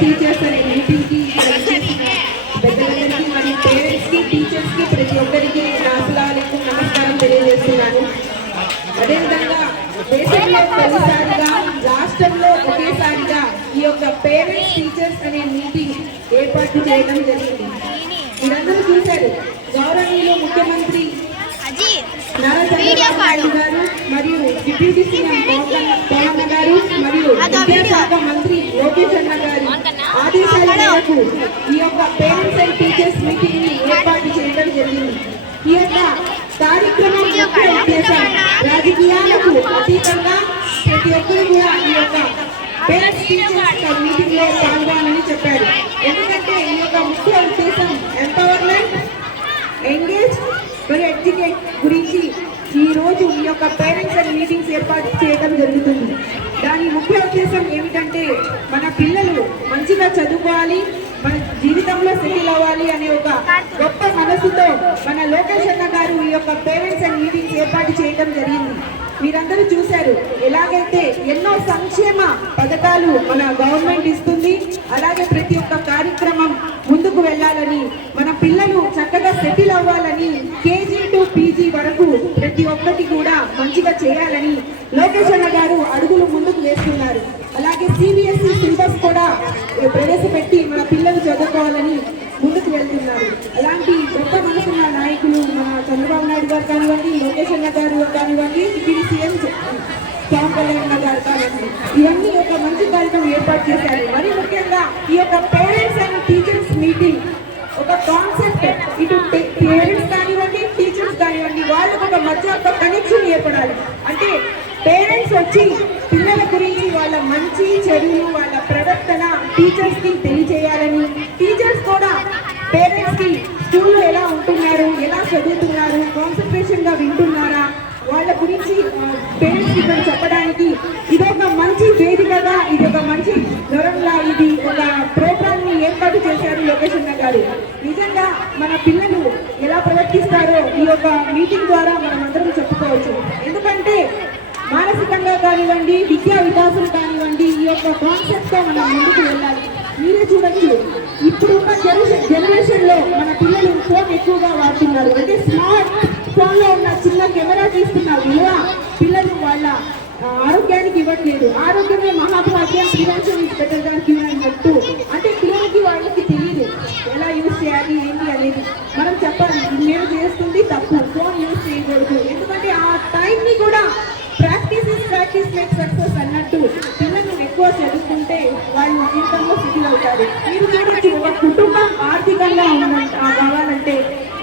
Teachers అనే మీటింగ్కి పెద్దలందరికీ మరియు పేరెంట్స్కి టీచర్స్కి ప్రతి ఒక్కరికి నా అసలాలకు నమస్కారం తెలియజేస్తున్నాను. అదేవిధంగా దేశంలో తొలిసారిగా రాష్ట్రంలో ఒకేసారిగా ఈ యొక్క పేరెంట్స్ టీచర్స్ అనే మీటింగ్ ఏర్పాటు చేయడం జరిగింది. మీరందరూ చూశారు. గౌరవనీయులు ముఖ్యమంత్రి నారా చంద్రబాబు నాయుడు గారు మరియు డిప్యూటీ సీఎం పవన్ గారు మరియు విద్యాశాఖ మంత్రి లోకేష్ అన్న గారి ఆదేశాల మేరకు ఈ యొక్క పేరెంట్స్ అండ్ టీచర్స్ మీటింగ్ని ఏర్పాటు చేయడం జరిగింది ఈ యొక్క కార్యక్రమం ముఖ్య ఉద్దేశం రాజకీయాలకు అతీతంగా ప్రతి ఒక్కరు కూడా ఈ యొక్క పేరెంట్స్ టీచర్స్ మీటింగ్లో పాల్గొనాలని చెప్పారు. ఎందుకంటే ఈ యొక్క ముఖ్య ఉద్దేశం ఎంపవర్మెంట్ ఎంగేజ్ మరియు ఎడ్యుకేట్ గురించి ఈ రోజు ఈ యొక్క పేరెంట్స్ అండ్ మీటింగ్స్ ఏర్పాటు చేయడం జరుగుతుంది. దాని ముఖ్య ఉద్దేశం ఏమిటంటే మన పిల్లలు మంచిగా చదువుకోవాలి మన జీవితంలో సెటిల్ అవ్వాలి అనే ఒక గొప్ప మనసుతో మన లోకేష్ అన్న గారు ఈ యొక్క పేరెంట్స్ అండ్ మీటింగ్స్ ఏర్పాటు చేయడం జరిగింది. మీరందరూ చూశారు. ఎలాగైతే ఎన్నో సంక్షేమ పథకాలు మన గవర్నమెంట్ ఇస్తుంది అలాగే ప్రతి ఒక్క కార్యక్రమం ముందుకు వెళ్ళాలని మన పిల్లలు చక్కగా సెటిల్ అవ్వాలని కేజీ టు పీజీ వరకు ప్రతి ఒక్కటి కూడా మంచిగా చేయాలని లోకేష్ అన్న గారు అడుగులు ముందుకు వేస్తున్నారు. అలాగే సిబిఎస్ఈ సిలబస్ కూడా ప్రవేశపెట్టి మన పిల్లలు చదువుకోవాలని ముందుకు వెళ్తున్నారు. అలాంటి గొప్ప మనసున్న నాయకులు మన చంద్రబాబు నాయుడు గారు కానివ్వండి లోకేష్ అన్న గారు కానివ్వండి డిప్యూటీ సీఎం పవన్ అన్న గారు కానివ్వండి ఇవన్నీ ఒక మంచి కార్యక్రమం ఏర్పాటు చేశారు. మరి ముఖ్యంగా ఈ యొక్క పేరెంట్స్ అండ్ టీచర్స్ మీటింగ్ ఒక కాన్సెప్ట్ ఇటు పేరెంట్స్ కానివ్వండి టీచర్స్ కానివ్వండి వాళ్ళకు ఒక మధ్య ఒక కనెక్షన్ ఏర్పడాలి. అంటే పేరెంట్స్ వచ్చి పిల్లల గురించి వాళ్ళ మంచి చెడులు వాళ్ళ ప్రవర్తన టీచర్స్కి తెలియజేయాలని టీచర్స్ కూడా పేరెంట్స్కి కి స్కూల్లో ఎలా ఉంటున్నారు ఎలా చదువుతున్నారు కాన్సన్ట్రేషన్గా వింటున్నారా? వాళ్ళ గురించి పేరెంట్స్ ఇప్పుడు చెప్పడానికి ఇది ఒక మంచి వేదికగా ఇది ఒక మంచి జ్వరంలా ఇది ఒక ప్రోగ్రామ్ని ఏర్పాటు చేశారు లోకేష్ అన్న గారు. నిజంగా మన పిల్లలు ఎలా ప్రవర్తిస్తారో ఈ యొక్క మీటింగ్ ద్వారా మనం అందరం చెప్పుకోవచ్చు. ఎందుకంటే మానసికంగా కానివ్వండి విద్యా వికాసం కానివ్వండి ఈ యొక్క కాన్సెప్ట్తో మనం ముందుకు మీరే చూడొచ్చు ఇప్పుడున్న జనరేషన్ జనరేషన్లో మన పిల్లలు ఫోన్ ఎక్కువగా వాడుతున్నారు. అంటే స్మార్ట్ ఫోన్లో ఉన్న చిన్న కెమెరా తీస్తున్న విలువ పిల్లలు వాళ్ళ ఆరోగ్యానికి ఇవ్వట్లేదు. ఆరోగ్యమే మహాభాగ్యం. Prevention is better than cure అన్నట్టు అంటే పిల్లలకి వాళ్ళకి తెలియదు ఎలా యూజ్ చేయాలి ఏంటి అనేది. మనం చెప్పాలి నేను చేస్తుంది తప్పు. ఫోన్ యూజ్ చేయకూడదు. ఎందుకంటే ఆ టైంని కూడా practice is practice make success అన్నట్టు పిల్లలు ఎక్కువ చదువుకుంటే వాళ్ళు జీవితంలో సెటిల్ అవుతారు మీరు చూడొచ్చు ఒక కుటుంబం ఆర్థికంగా ఉందంట ఆ, కావాలంటే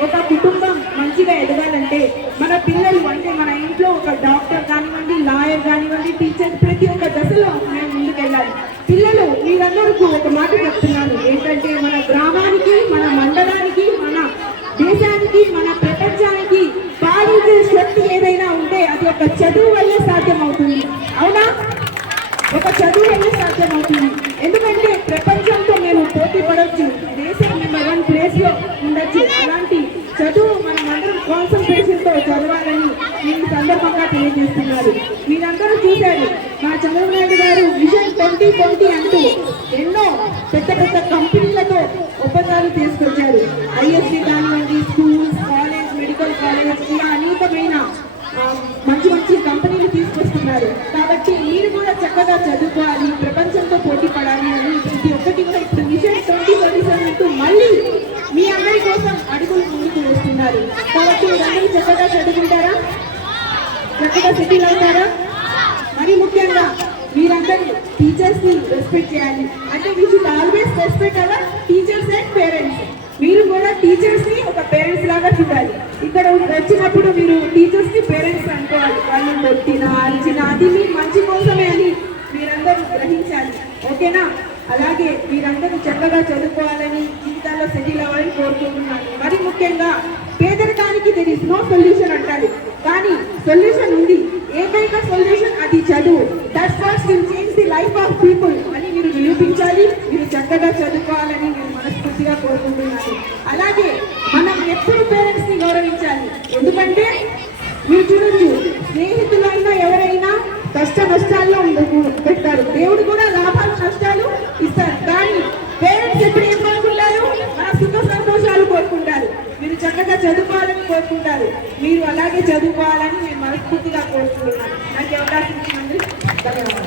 ఒక కుటుంబం మంచిగా ఎదగాలంటే మన పిల్లలు అంటే మన ఇంట్లో ఒక డాక్టర్ కానివ్వండి లాయర్ కానివ్వండి టీచర్ ప్రతి ఒక్క దశలో మేము ముందుకెళ్ళాలి. పిల్లలు మీరందరికీ ఒక మాట చెప్తున్నాను ఏంటంటే మన గ్రామానికి మన మండలానికి మన దేశానికి మన ప్రపంచానికి పాలించే శక్తి ఏదైనా ఉంటే అది ఒక చదువు వల్లే సాధ్యమవుతుంది. అవునా? ఒక చదువు వల్లే సాధ్యమవుతుంది. ఎందుకంటే ప్రపంచంతో మేము పోటీ పడవచ్చు దేశం నెంబర్ వన్ ప్లేస్లో ఉండొచ్చు. అలాంటి మనం కాన్సన్ట్రేషన్తో చదవాలని నేను ఈ సందర్భంగా తెలియజేస్తున్నారు. మీరందరూ చూశారు మా చంద్రబాబు నాయుడు గారు విజన్ ట్వంటీ ట్వంటీ అంటూ ఎన్నో పెద్ద పెద్ద కంపెనీలతో ఒప్పందాలు తీసుకొచ్చారు. ఐఎస్సీ కానివ్వండి స్కూల్స్ కాలేజ్ మెడికల్ కాలేజ్ ఇలా అనేకమైన మంచి మంచి కంపెనీలు తీసుకొస్తున్నారు. కాబట్టి మీరు కూడా చక్కగా చదువుకోవాలి ప్రపంచంతో పోటీ పడాలి అని ప్రతి ఒక్కటి కూడా ఇప్పుడు విజన్ ట్వంటీ ట్వంటీ సెవెన్ అంటూ మళ్ళీ మీ అందరి కోసం అడుగులు ముందుకు వేస్తున్నారు కాబట్టి మీరందరూ చక్కగా చదువుకుంటారా చక్కగా సిటీలు అవుతారా? మరి ముఖ్యంగా మీరందరూ టీచర్స్ని రెస్పెక్ట్ చేయాలి. అంటే we should always respect our teachers and parents మీరు కూడా టీచర్స్ని ఒక పేరెంట్స్ లాగా చూడాలి. ఇక్కడ వచ్చినప్పుడు మీరు టీచర్స్ని పేరెంట్స్ అనుకోవాలి. వాళ్ళు కొట్టిన అరిచిన అది మీ మంచి కోసమే అని మీరందరూ గ్రహించాలి. ఓకేనా? అలాగే మీరందరూ చక్కగా చదువుకోవాలని జీవితాల్లో సెటిల్ అవ్వాలని కోరుకుంటున్నాను. మరి ముఖ్యంగా పేదరికానికి దెర్ ఇస్ నో సొల్యూషన్ అంటారు. కానీ సొల్యూషన్ ఉంది. ఏకైక సొల్యూషన్ అది చదువు. That what will change the life of people అని మీరు నిరూపించాలి. మీరు చక్కగా చదువుకోవాలని నేను మనస్ఫూర్తిగా కోరుకుంటున్నాను అలాగే మనం ఎప్పుడు పేరెంట్స్ని గౌరవించాలి? ఎందుకంటే మీరు చూడొచ్చు స్నేహితులైనా ఎవరైనా కష్ట నష్టాల్లో ఉండకు పెట్టారు. దేవుడు కూడా లాభాలు నష్టాలు ఇస్తారు. కానీ చక్కగా చదువుకోవాలని కోరుకుంటారు. మీరు అలాగే చదువుకోవాలని నేను మనస్ఫూర్తిగా కోరుకుంటున్నాను. నాకు అవకాశం ఇచ్చినందుకు ధన్యవాదాలు.